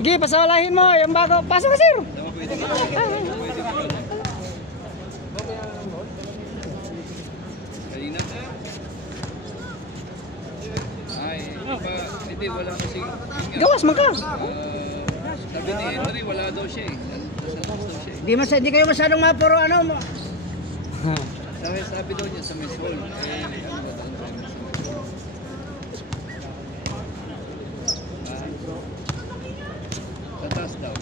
Sige, pasawalahin mo yung bago. Pasok ka, sir. Hindi, wala kasi. Gawas man ka. Sabi ni Henry, wala daw siya eh. Hindi kayo masyadong mapuro ano mo. Sabi daw niya sa Miss Hall. Sa taas daw.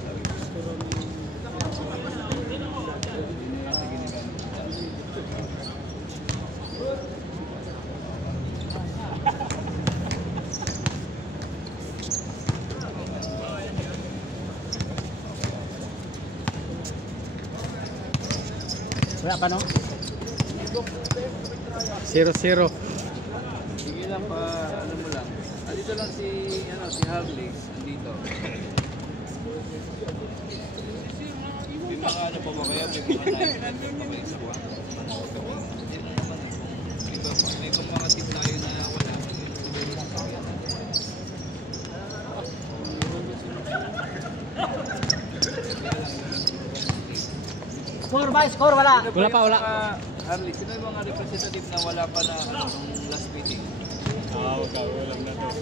Wala pa no? 0-0. Sige lang pa, ano mo lang. Andito lang si Harley. Andito. May mga ano pa ba kaya? May mga tayo na may sawa. May mga tip tayo na wala. Score wala. Wala pa, wala. Harley, sino yung mga representative na wala pa na last meeting? Wag ka, walang na to.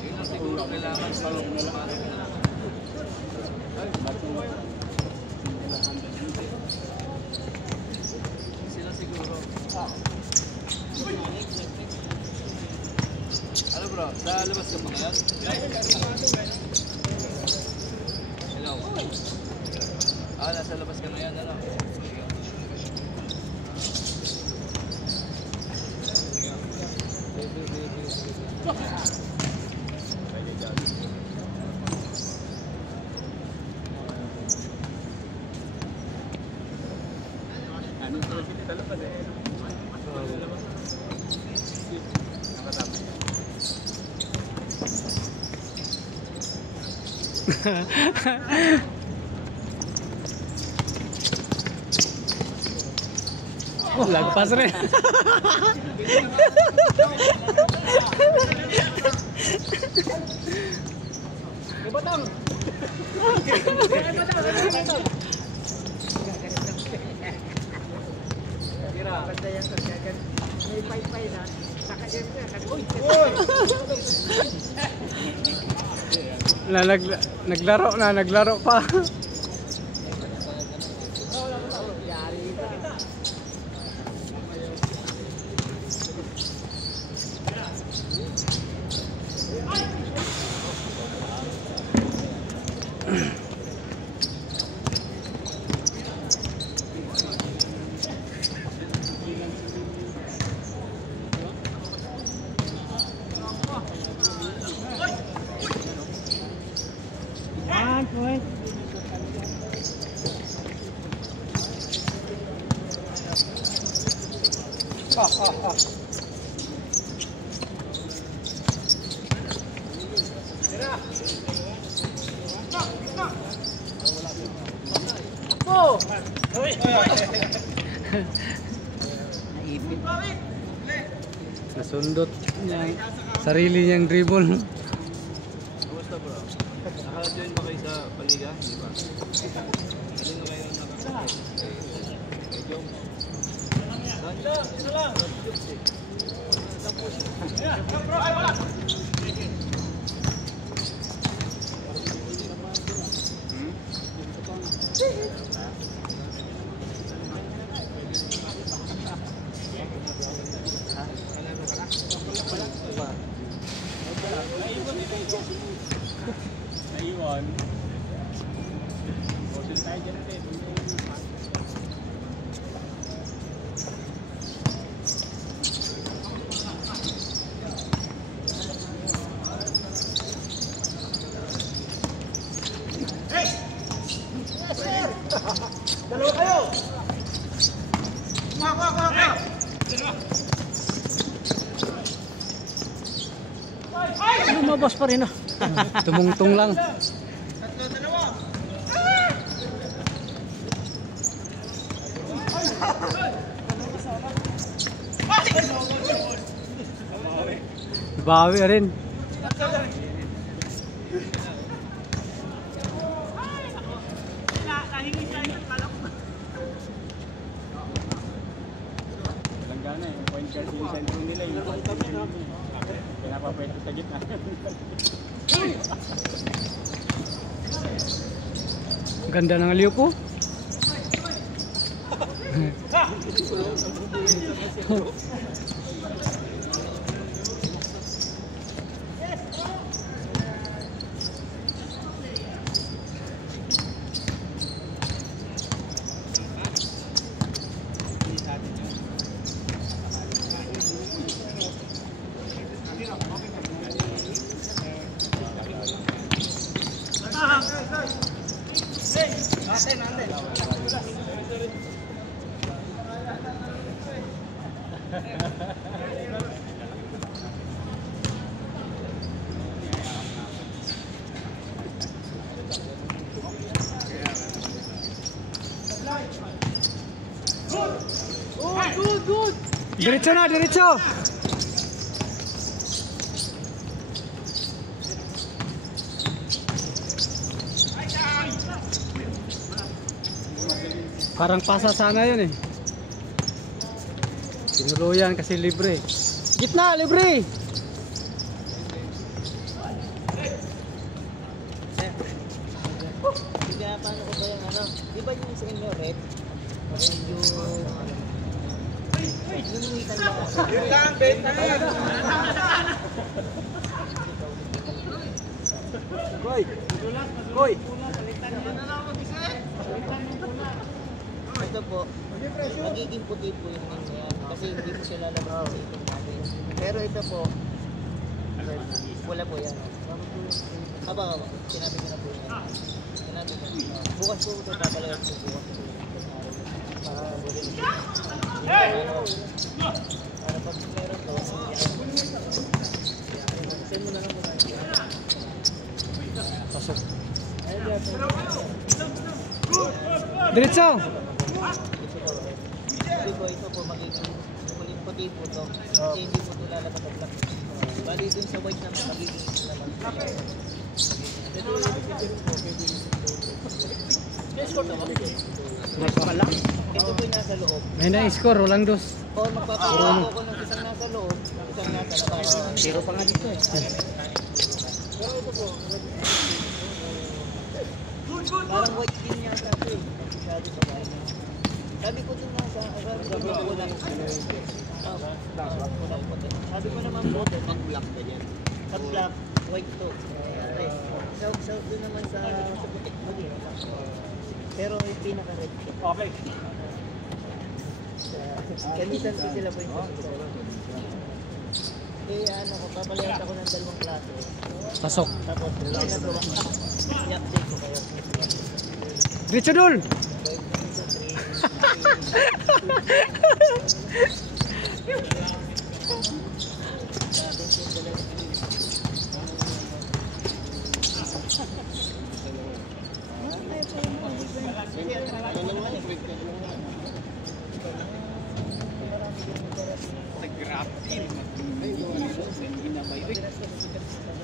Yun ang siguro kailangan parang sila siguro. Ano bro, sa labas ka ba ngayon? Hello. Nasa labas ka ngayon, ano? Lagpas rin. Naglaro pa. Nasundot niya sarili niyang dribble. Kumusta bro? Naka-join ba kayo sa Paliga? Hindi ba? Hindi na kayo nakakapit. Kay Jom. Isa lang! Naiwan. Dalawa kayo. Kuha. Lumabas pa rin ah. Tumungtong lang. Tatlo, dalawa. Bawi rin. Ganda ng aliw po. Diretso na, diretso. Parang pasa sana yun eh. Tinuluyan kasi libre. Gitna, libre. Kaya paano ko ba yung ano? Di ba yung sa inyo red? Yung ikan lang ako. Yung lang, babe. Koy! Koy! Ito po, magiging puti po yung ano kasi hindi po siya lalabas sa ipon natin. Pero ito po, wala po yan. Aba, sinabi ko na po yan. Sinabi ko. Bukas po ito, papalayan po bukas po. Para pag meron to, send mo na lang muna. Pasok. Diretso. Ito po magiging puti po to. Kasi hindi po ito lalabas ang black. Bali dun sa white naman magiging ito naman. Ito po yung nasa loob. May na-score, walang dos. O magpapakita ko ng isang nasa loob, isang nasa labas. Zero pa nga dito eh. Pero ito po, parang white din yata ito eh. Masyado sa bahay. Sabi ko din nasa kulang. Sabi ko naman po, pag-black ka dyan. Pag-black, white to. So doon naman sa putik mo din. Pero yung pinaka-red siya. Okay. Kanisan ko sila po yung eh ano ko, papalayan ako ng dalawang klase. Pasok. Tapos, i-update ko kayo. Diretso dul.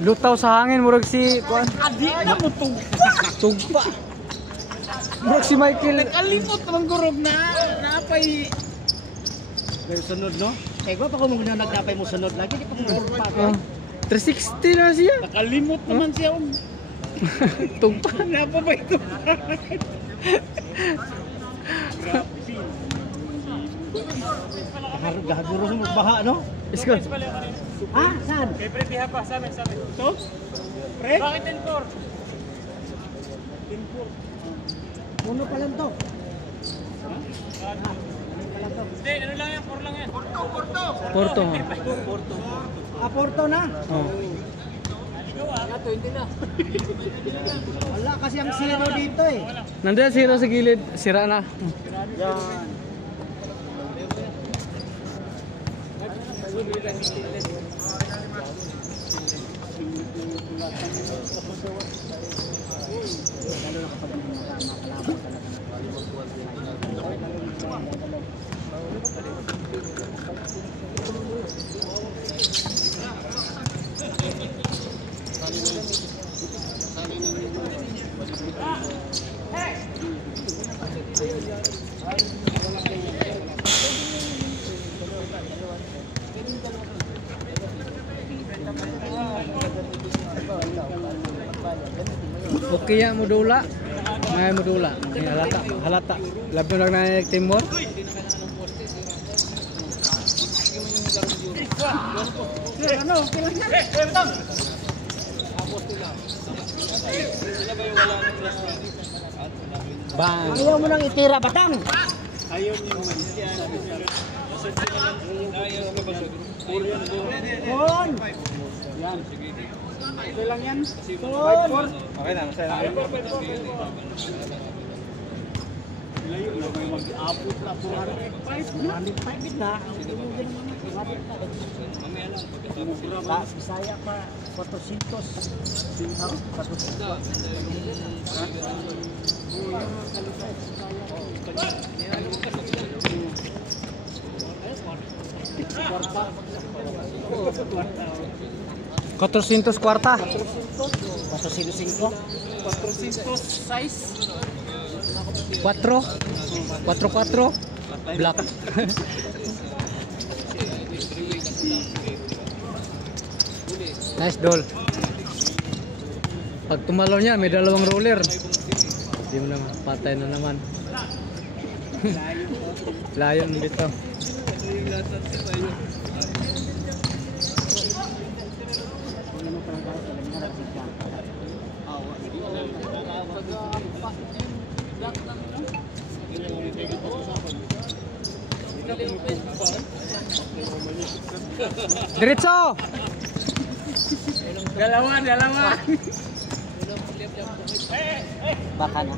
Lutaw sa hangin, murag si kuan. Adi na mo Tugpa. Murag si Michael. Nakalimot naman gurog na. Napay. Pero sunod, no? Eh, pa ko muna nagdapay mo sunod lagi. Di pa mo pa. 360 na siya. Nakalimot naman siya. Tugpa. Napa ba ito? Gaguro sa magbaha, no? Isko. Ha? Saan? Kay Pre, piha pa sa amin. Ito? Pre? Bakit 10-4? 10-4. Puno pa lang to. Hindi, ano lang yan? 4 lang yan. Porto. Porto na. Oh. Wala kasi ang zero dito eh. Nandiyan zero sa gilid, sira na. Yan. sakali. Gamitin mo yun. Okay ya modula. May modula. May halata. Labi lang na Timor. Bang. Ayaw mo nang itira, batang! Kon! Yan. Okay lang yan. Kon! Okay na, masaya lang. Layo na may mag-apot na 405 na. Sa Bisaya pa 400 kwarta. 405. 4. 4 black. Nice doll. Pag tumalaw niya, may dalawang roller. Hindi mo naman, patay na naman. Layon dito. Diretso! Dalawa. Baka na.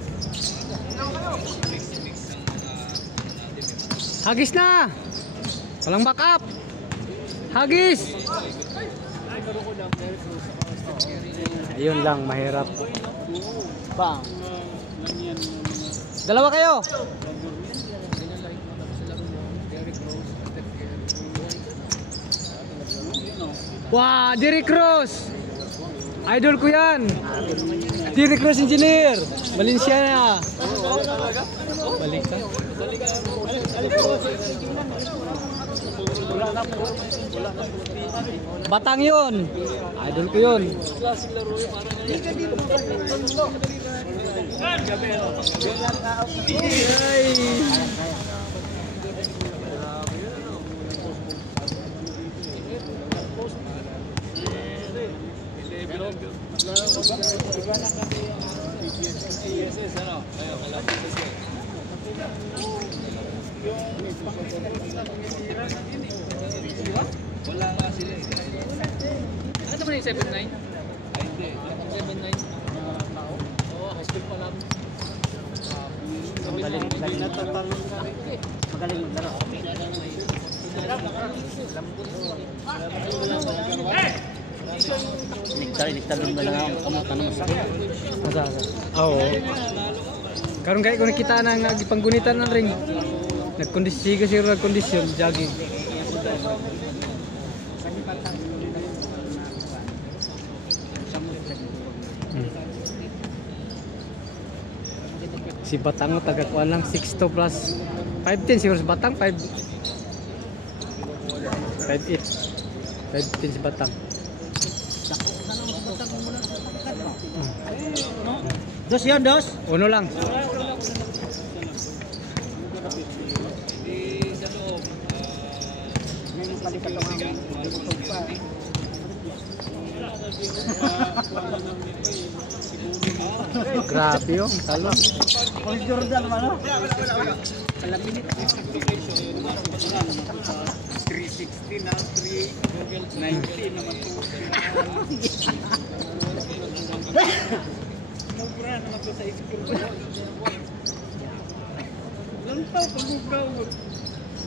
Hagis na! Walang backup! Hagis! Ayun lang, mahirap. Bang. Dalawa kayo! Wah, Derrick Rose! Idol ko yan! Derrick Rose Engineer! Valenciana! Balik ka? Batang yun! Idol ko yun! Wala nga sila eh. Ano naman yung 7-9? Ay, hindi. 7-9? Oo, high school pa lang. Magaling maglaro. Niktar din ba lang ako kamutan ng masakit? Masa? Oo. Karon kay ko nakita na nga gipanggunitan ng ring. Nagkondisyon kasi nagkondisyon jogging. Si Batang taga kuan lang 6'2 plus 5'10 siguro si Batang 5'8 5'10 si Batang. Dos yun, dos. Uno lang. Sa loob, Ngayon palikat ang butog pa. Grabe yung talo. Paul Jordan man, no? 360 na, 390 naman po. Sobra naman po sa school. Lang tao, pag-ugaw.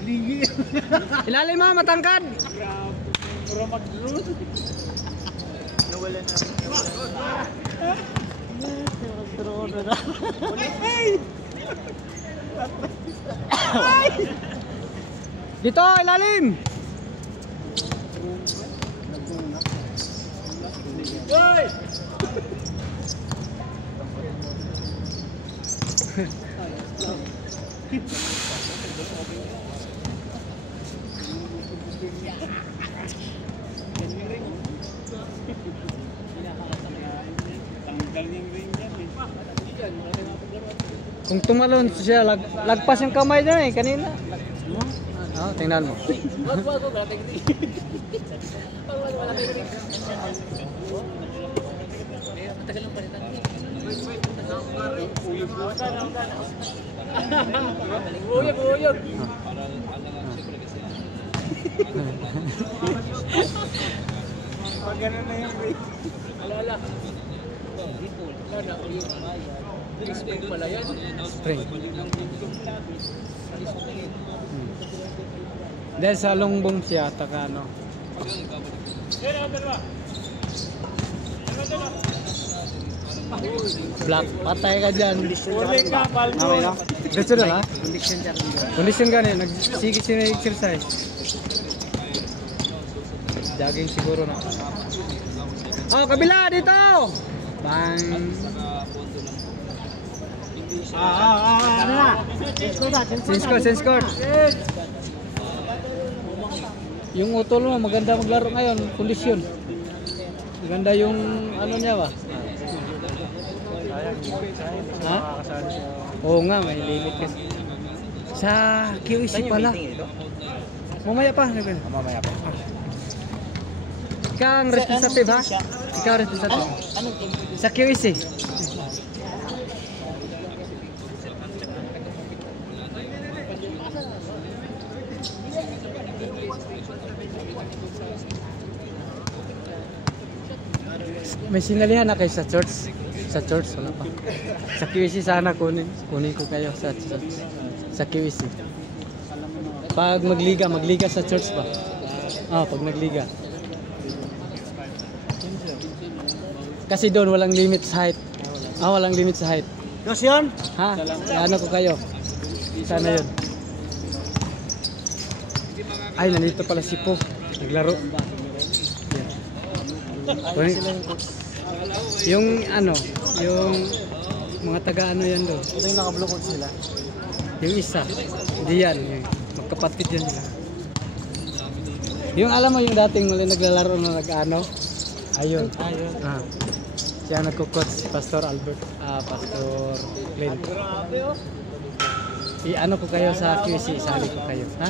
Ligi. Ilalim mo, matangkad. Grabe. Pura mag-root. Nawala na. Dito, ilalim. Hoy! Kung tumalon siya, lagpas yung kamay niya kanina. Oh, tingnan mo. Uyog. Magano na yung break. Alala. Wala uyog. Spring pala yan. Spring. Dahil sa longbong siya, taka ano. Black, patay ka dyan. Uli ka, paldo. Okay, no? Dito na ha? Condition ka rin. Condition gani, nagsigit siya na exercise. Jogging siguro na. Oh, kabila dito! Bang! Ano na? Sense court. Yung utol mo, maganda maglaro ngayon, kondisyon. Maganda yung ano niya ba? Ha? Oo nga, may limit kasi. Sa QEC pala. Mamaya pa. Mamaya pa. Ikaw ang representative ha? Ikaw ang representative. Anong team? Sa QEC. May sinalihan na kayo sa church? Sa church, wala pa. Sa QEC sana kunin ko kayo sa church. Sa QEC. Pag magliga sa church ba? Pag nagliga. Kasi doon walang limit sa height. Walang limit sa height. Dos yun? Ha? Ano ko kayo? Sana yun. Ay, nandito pala si Po. Naglaro. Yung ano, yung mga taga ano yan doon. Ito yung naka-blockot sila. Yung isa, hindi yan. Magkapatid yan sila. Yung alam mo yung dating muli naglalaro na nag-ano? Ayun. Siya nagko-coach, Pastor Albert, Pastor Glenn. I-ano ko kayo sa QC, isali ko kayo. Ha?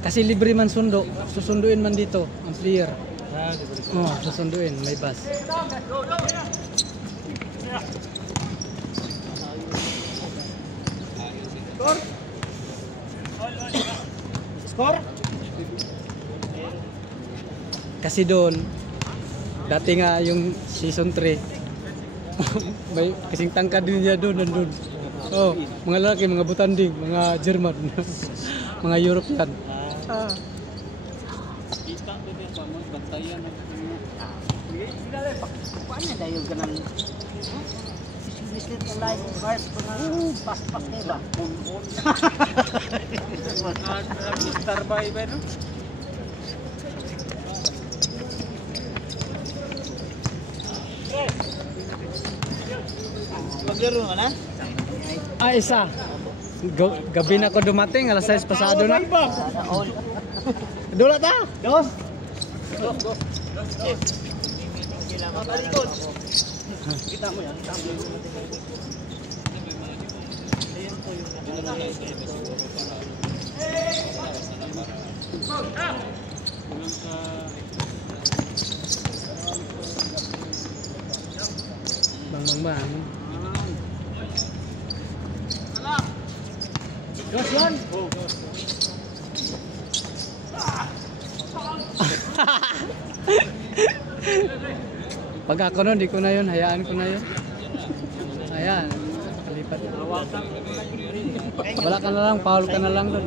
Kasi libre man sundo, susunduin man dito ang player. Susunduin, may bus. Score? Kasi doon, dati nga yung season 3, may kasing tangkad din niya doon, nandun. Mga lalaki, mga butanding, mga German, mga European. Kita ko din pa mo bantayan. Paano dahil ka ng Muslim life cars pas-pas na iba? Star by ba no? Maglaro ka na? Isa. Gabi na ko dumating, alas 6 pasado na. Sana all. Dula ta? Dos. Kailangan palikod. Kita mo yan. Bang. Dos yun. Pag ako nun, di ko na yun, hayaan ko na yun. Ayan, kalipat. Wala ka na lang, foul ka na lang dun.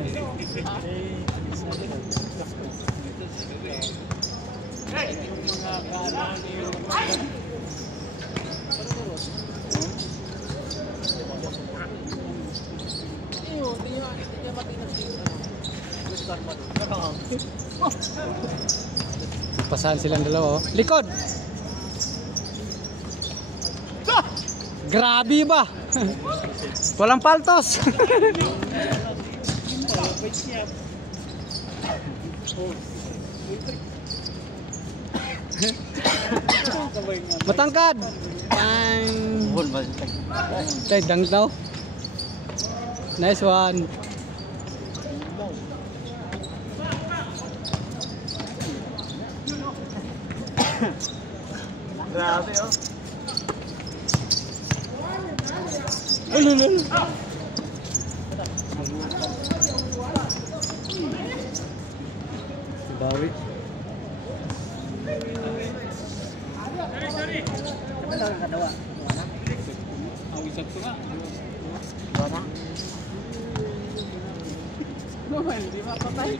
Pasahan silang dalawa, oh. Likod! Grabe ba? Walang paltos. Matangkad. Bang. Tay dang daw. Nice one. Grabe oh. Lulu. Bawi. Wala kang kadawa. Ang isang ko nga. Wala. Naman, di ba patay?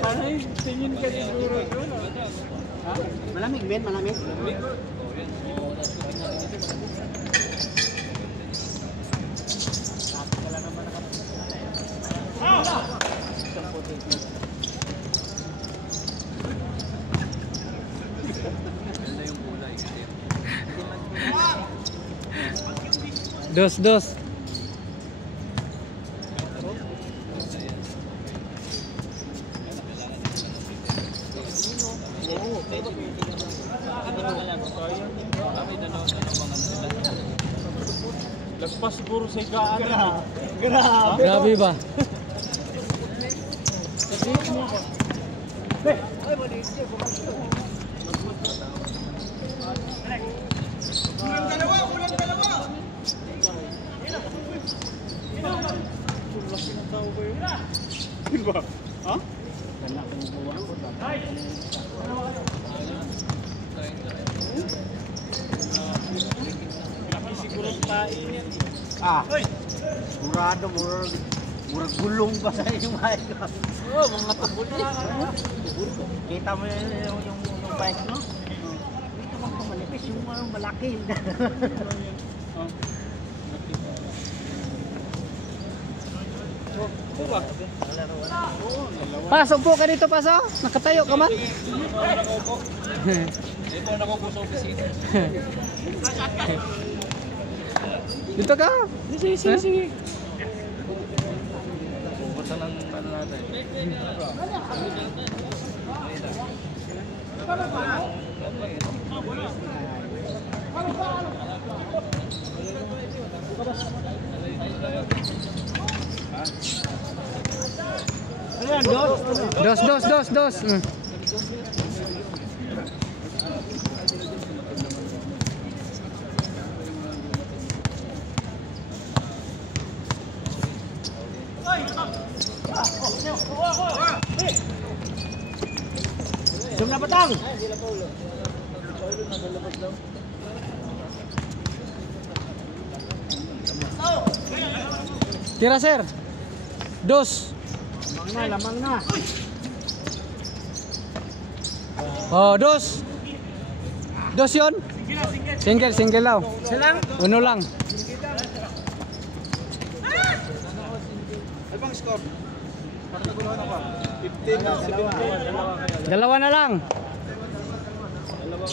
Patay, tingin ka siguro doon. Ha? Malamig, Ben, malamig. Ganda yung kulay. Dos. Lagpas siguro sa ikaan. Grabe. Grabe ba? Diba? Ha? Siguro pain yan. Sigurado, murag gulong pa sa yung bike ko. Oo, mga tubol na. Kita mo yung bike, no? Dito mga manipis, yung malaki. Diba? Pasok po ka dito, pasok. Nakatayo ka man. Ito na ako sa opisina. Dito ka. Sige. Basta ng ano natin. Ayan, Dos. Zoom na batang! Tira, sir. Dos. Lamang na. Oh, dos. Dos yun? Single lang. Silang? Uno lang. Ano bang score? Parang naguluhan ako. 15 na, 17. Dalawa na lang. Dalawa.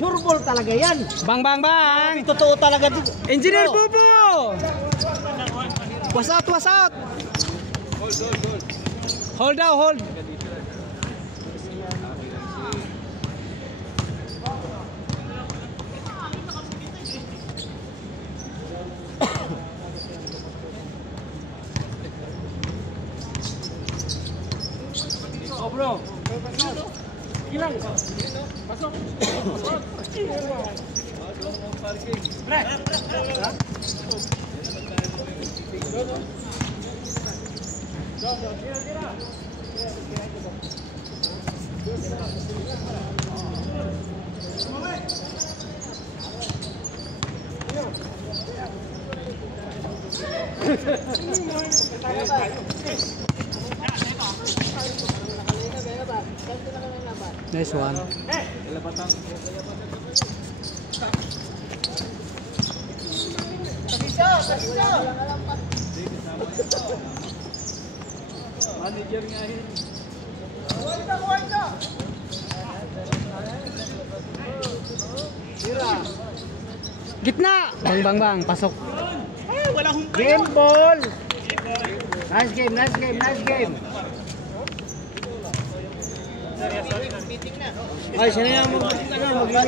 Sureball talaga yan. Bang. Totoo talaga dito. Engineer Bubu! Was out. Hold. Oh bro. Ilang? Pasok. Nice one. Manager nga yun. Gitna! Bang bang bang, pasok. Game ball! Nice game, nice game, nice game. Ay, sila yung mag